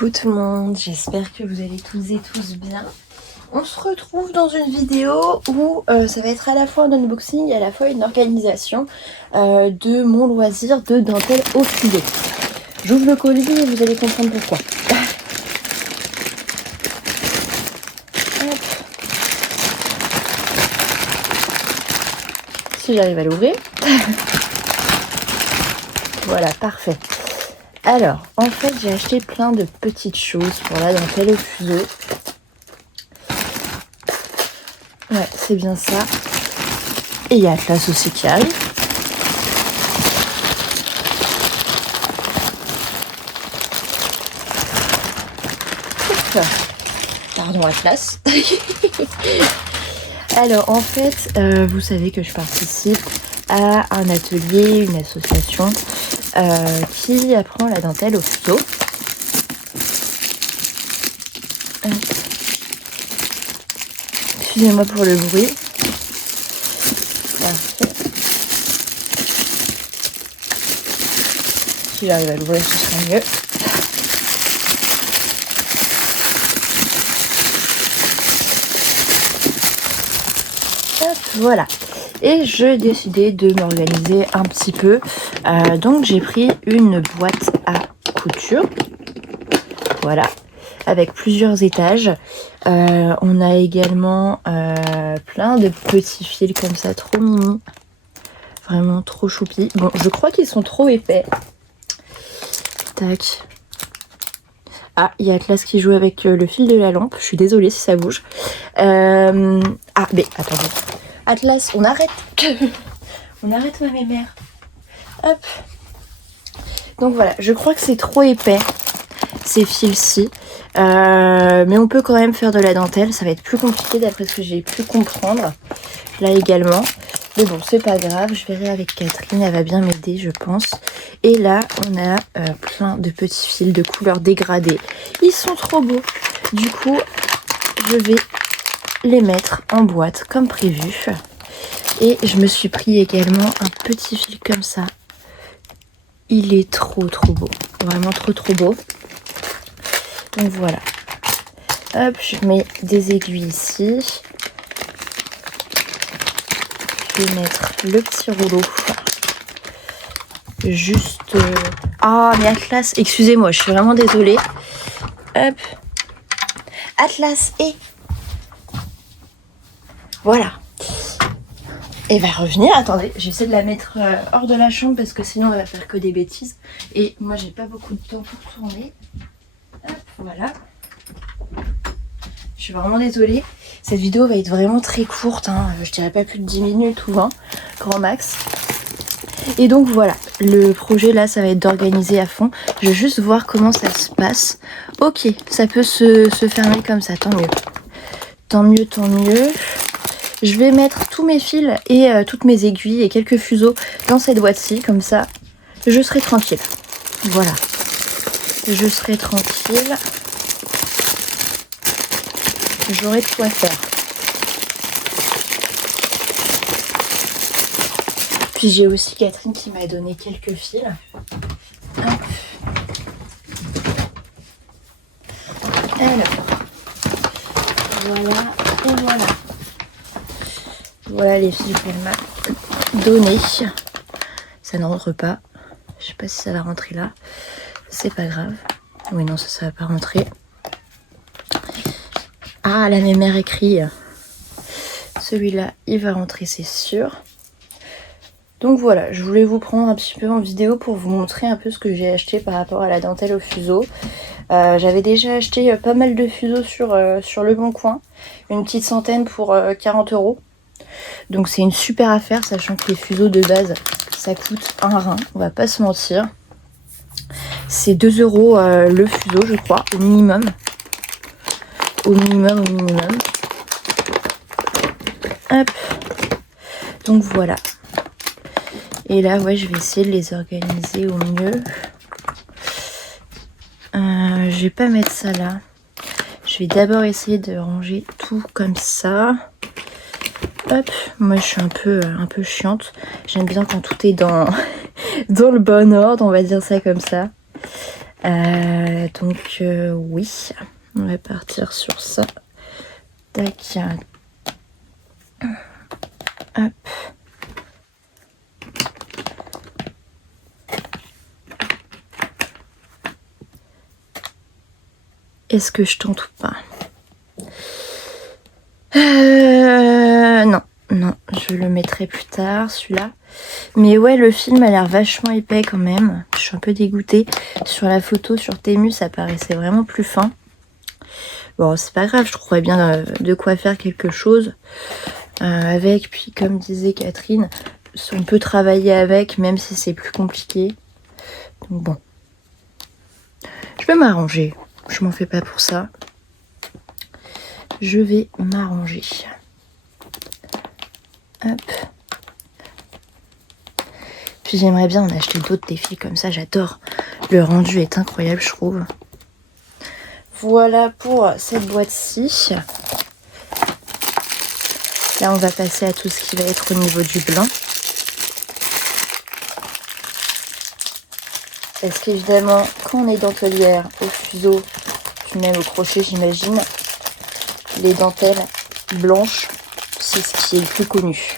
Coucou tout le monde, j'espère que vous allez tous et tous bien. On se retrouve dans une vidéo où ça va être à la fois un unboxing et à la fois une organisation de mon loisir de dentelle au filet. J'ouvre le colis et vous allez comprendre pourquoi. Hop. Si j'arrive à l'ouvrir. Voilà, parfait. Alors, en fait, j'ai acheté plein de petites choses pour la dentelle au fuseau. Ouais, c'est bien ça. Et il y a Atlas aussi qui arrive. Pardon, Atlas. Alors, en fait, vous savez que je participe à un atelier, une association qui apprend la dentelle au fuseau. Excusez-moi pour le bruit. Parfait. Si j'arrive à l'ouvrir, ce sera mieux. Hop, voilà. Et j'ai décidé de m'organiser un petit peu. Donc j'ai pris une boîte à couture. Voilà. Avec plusieurs étages. On a également plein de petits fils comme ça, trop mimi. Vraiment trop choupi. Bon, je crois qu'ils sont trop épais. Tac. Ah, il y a Atlas qui joue avec le fil de la lampe. Je suis désolée si ça bouge. Ah, mais attendez. Atlas, on arrête. On arrête ma mémère. Hop. Donc voilà, je crois que c'est trop épais, ces fils-ci. Mais on peut quand même faire de la dentelle. Ça va être plus compliqué d'après ce que j'ai pu comprendre. Là également. Mais bon, c'est pas grave. Je verrai avec Catherine. Elle va bien m'aider, je pense. Et là, on a plein de petits fils de couleurs dégradées. Ils sont trop beaux. Du coup, je vais les mettre en boîte comme prévu. Et je me suis pris également un petit fil comme ça. Il est trop beau. Vraiment trop beau. Donc voilà. Hop, je mets des aiguilles ici. Je vais mettre le petit rouleau. Juste... Ah, mais Atlas, excusez-moi, je suis vraiment désolée. Hop. Atlas et... Voilà. Et va revenir. Attendez, j'essaie de la mettre hors de la chambre parce que sinon elle va faire que des bêtises. Et moi, j'ai pas beaucoup de temps pour tourner. Hop, voilà. Je suis vraiment désolée. Cette vidéo va être vraiment très courte. Je dirais pas plus de 10 minutes ou 20, grand max. Et donc voilà, le projet là, ça va être d'organiser à fond. Je vais juste voir comment ça se passe. Ok, ça peut se fermer comme ça, tant mieux. Tant mieux, tant mieux. Je vais mettre tous mes fils et toutes mes aiguilles et quelques fuseaux dans cette boîte-ci. Comme ça, je serai tranquille. Voilà. Je serai tranquille. J'aurai de quoi faire. Puis j'ai aussi Catherine qui m'a donné quelques fils. Hop. Alors. Voilà. Et voilà. Voilà les fils qu'elle m'a donné. Ça ne rentre pas. Je sais pas si ça va rentrer là. C'est pas grave. Oui, non, ça va pas rentrer. Ah, la mémère écrit. Celui-là, il va rentrer, c'est sûr. Donc voilà, je voulais vous prendre un petit peu en vidéo pour vous montrer un peu ce que j'ai acheté par rapport à la dentelle au fuseau. J'avais déjà acheté pas mal de fuseaux sur Le Bon Coin. Une petite centaine pour 40 €. Donc c'est une super affaire, sachant que les fuseaux de base, ça coûte un rein, on va pas se mentir. C'est 2 € le fuseau, je crois, au minimum. Au minimum. Hop. Donc voilà. Et là, ouais, je vais essayer de les organiser au mieux. Je vais pas mettre ça là. Je vais d'abord essayer de ranger tout comme ça. Hop, moi je suis un peu chiante. J'aime bien quand tout est dans le bon ordre, on va dire ça comme ça. Donc oui, on va partir sur ça. Tac. Hop. Est-ce que je tente ou pas? Non, non, je le mettrai plus tard, celui-là. Mais ouais, le film a l'air vachement épais quand même. Je suis un peu dégoûtée. Sur la photo, sur Temu, ça paraissait vraiment plus fin. Bon, c'est pas grave, je trouverais bien de quoi faire quelque chose avec. Puis comme disait Catherine, on peut travailler avec, même si c'est plus compliqué. Donc bon. Je vais m'arranger. Je m'en fais pas pour ça. Je vais m'arranger. Hop. Puis j'aimerais bien en acheter d'autres défis comme ça, j'adore. Le rendu est incroyable, je trouve. Voilà pour cette boîte-ci. Là, on va passer à tout ce qui va être au niveau du blanc. Parce qu'évidemment, quand on est dentelière au fuseau, puis même au crochet, j'imagine, les dentelles blanches, c'est ce qui est le plus connu.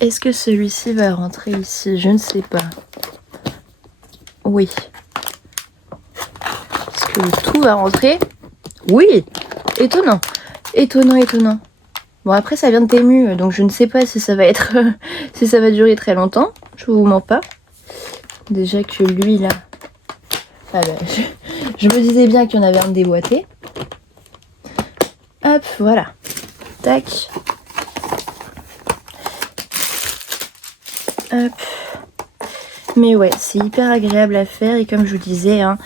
Est-ce que celui-ci va rentrer ici? Je ne sais pas. Oui. Est-ce que tout va rentrer? Oui. Étonnant. Étonnant, étonnant. Bon, après, ça vient de Temu, donc je ne sais pas si ça va être... si ça va durer très longtemps. Je vous mens pas. Déjà que lui, là... Ah ben, je me disais bien qu'il y en avait un déboîté. Hop, voilà. Tac. Hop. Mais ouais, c'est hyper agréable à faire et comme je vous disais, hein,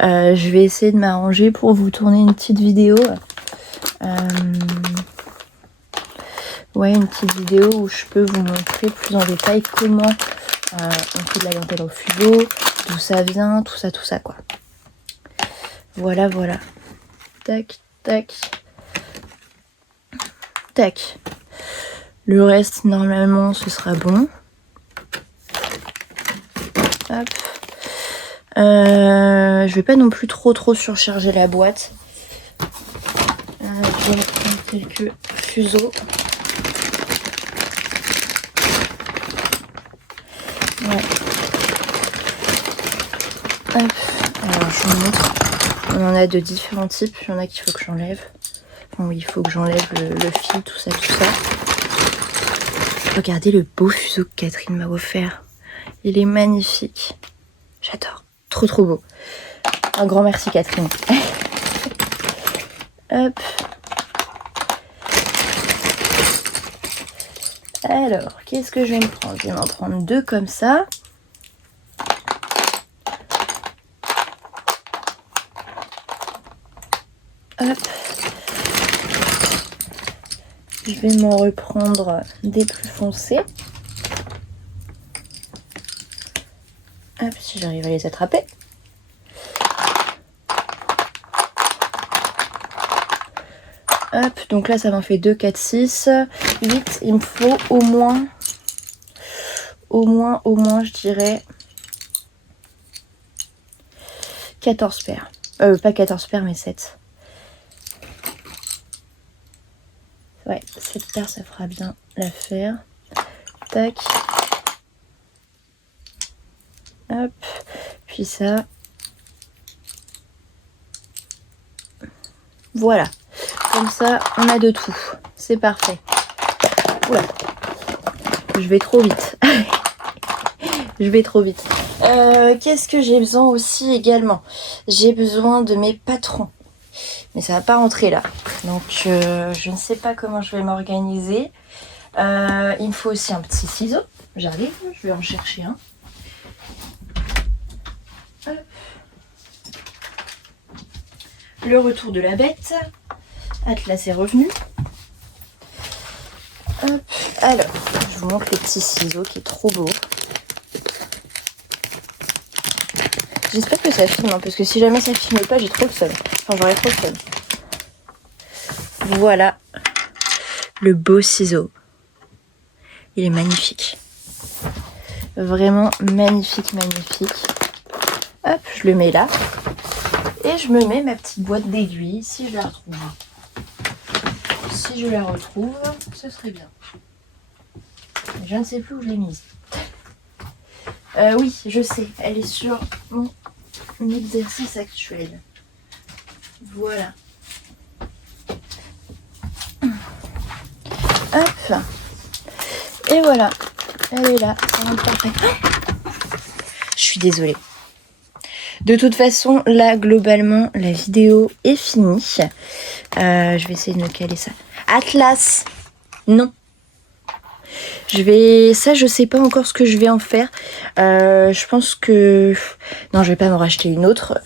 je vais essayer de m'arranger pour vous tourner une petite vidéo. Ouais, une petite vidéo où je peux vous montrer plus en détail comment on fait de la dentelle au fuseau, d'où ça vient, tout ça quoi. Voilà, voilà. Tac, tac. Tac. Le reste, normalement, ce sera bon. Hop. Je vais pas non plus trop surcharger la boîte. Je vais prendre quelques fuseaux. Ouais. Hop. Alors je vous montre. On en a de différents types. Il y en a qu'il faut que j'enlève. Enfin, oui, il faut que j'enlève le fil, tout ça. Regardez le beau fuseau que Catherine m'a offert. Il est magnifique. J'adore. Trop beau. Un grand merci Catherine. Hop. Alors, qu'est-ce que je vais me prendre? Je vais m'en prendre 2 comme ça. Hop. Je vais m'en reprendre des plus foncés. Hop, si j'arrive à les attraper. Hop, donc là ça m'en fait 2, 4, 6, 8. Il me faut au moins, je dirais 14 paires. Pas 14 paires, mais 7. Ouais, 7 paires, ça fera bien l'affaire. Tac. Hop. Puis ça. Voilà. Comme ça, on a de tout. C'est parfait. Oula. Je vais trop vite. Je vais trop vite. Qu'est-ce que j'ai besoin aussi également? J'ai besoin de mes patrons. Mais ça va pas rentrer là. Donc je ne sais pas comment je vais m'organiser. Il me faut aussi un petit ciseau. J'arrive, je vais en chercher un. Hop. Le retour de la bête. Atlas est revenu. Hop. Alors, je vous montre le petit ciseau qui est trop beau. J'espère que ça filme, hein, parce que si jamais ça filme pas, j'ai trop le seum. Enfin, j'aurais trop le seum. Voilà. le beau ciseau. Il est magnifique. Vraiment magnifique, magnifique. Hop, je le mets là. Et je me mets ma petite boîte d'aiguilles si je la retrouve. Si je la retrouve, ce serait bien. Je ne sais plus où je l'ai mise. Oui, je sais. Elle est sur mon exercice actuel. Voilà. Hop. Et voilà. Elle est là. Ça rentre parfait. Je suis désolée. De toute façon, là, globalement, la vidéo est finie. Je vais essayer de me caler ça. Atlas! Non. Ça, je sais pas encore ce que je vais en faire. Je pense que... Non, je vais pas m'en racheter une autre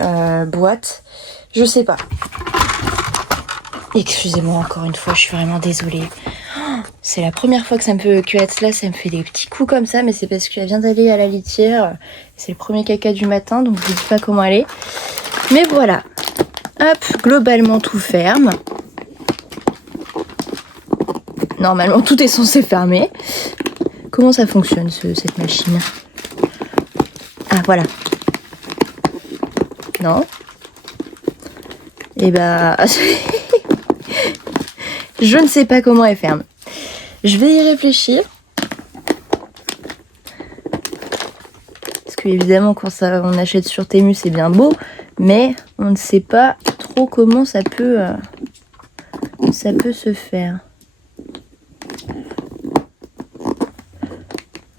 boîte. Je sais pas. Excusez-moi encore une fois, je suis vraiment désolée. C'est la première fois que Atlas, ça me fait des petits coups comme ça, mais c'est parce qu'elle vient d'aller à la litière. C'est le premier caca du matin, donc je ne dis pas comment elle est. Mais voilà. Hop, globalement tout ferme. Normalement, tout est censé fermer. Comment ça fonctionne, cette machine? Ah, voilà. Non. Et bah... je ne sais pas comment elle ferme. Je vais y réfléchir. Parce que évidemment, quand on achète sur Temu, c'est bien beau. Mais on ne sait pas trop comment ça peut se faire.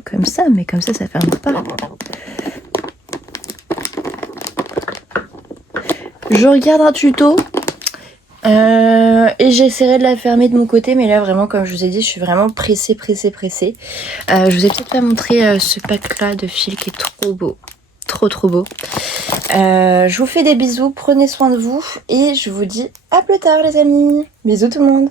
Comme ça, mais comme ça ferme pas. Je regarde un tuto. Et j'essaierai de la fermer de mon côté, mais là vraiment comme je vous ai dit, je suis vraiment pressée. Je vous ai peut-être pas montré ce pack là de fil qui est trop beau, trop beau. Je vous fais des bisous, prenez soin de vous et je vous dis à plus tard les amis. Bisous tout le monde.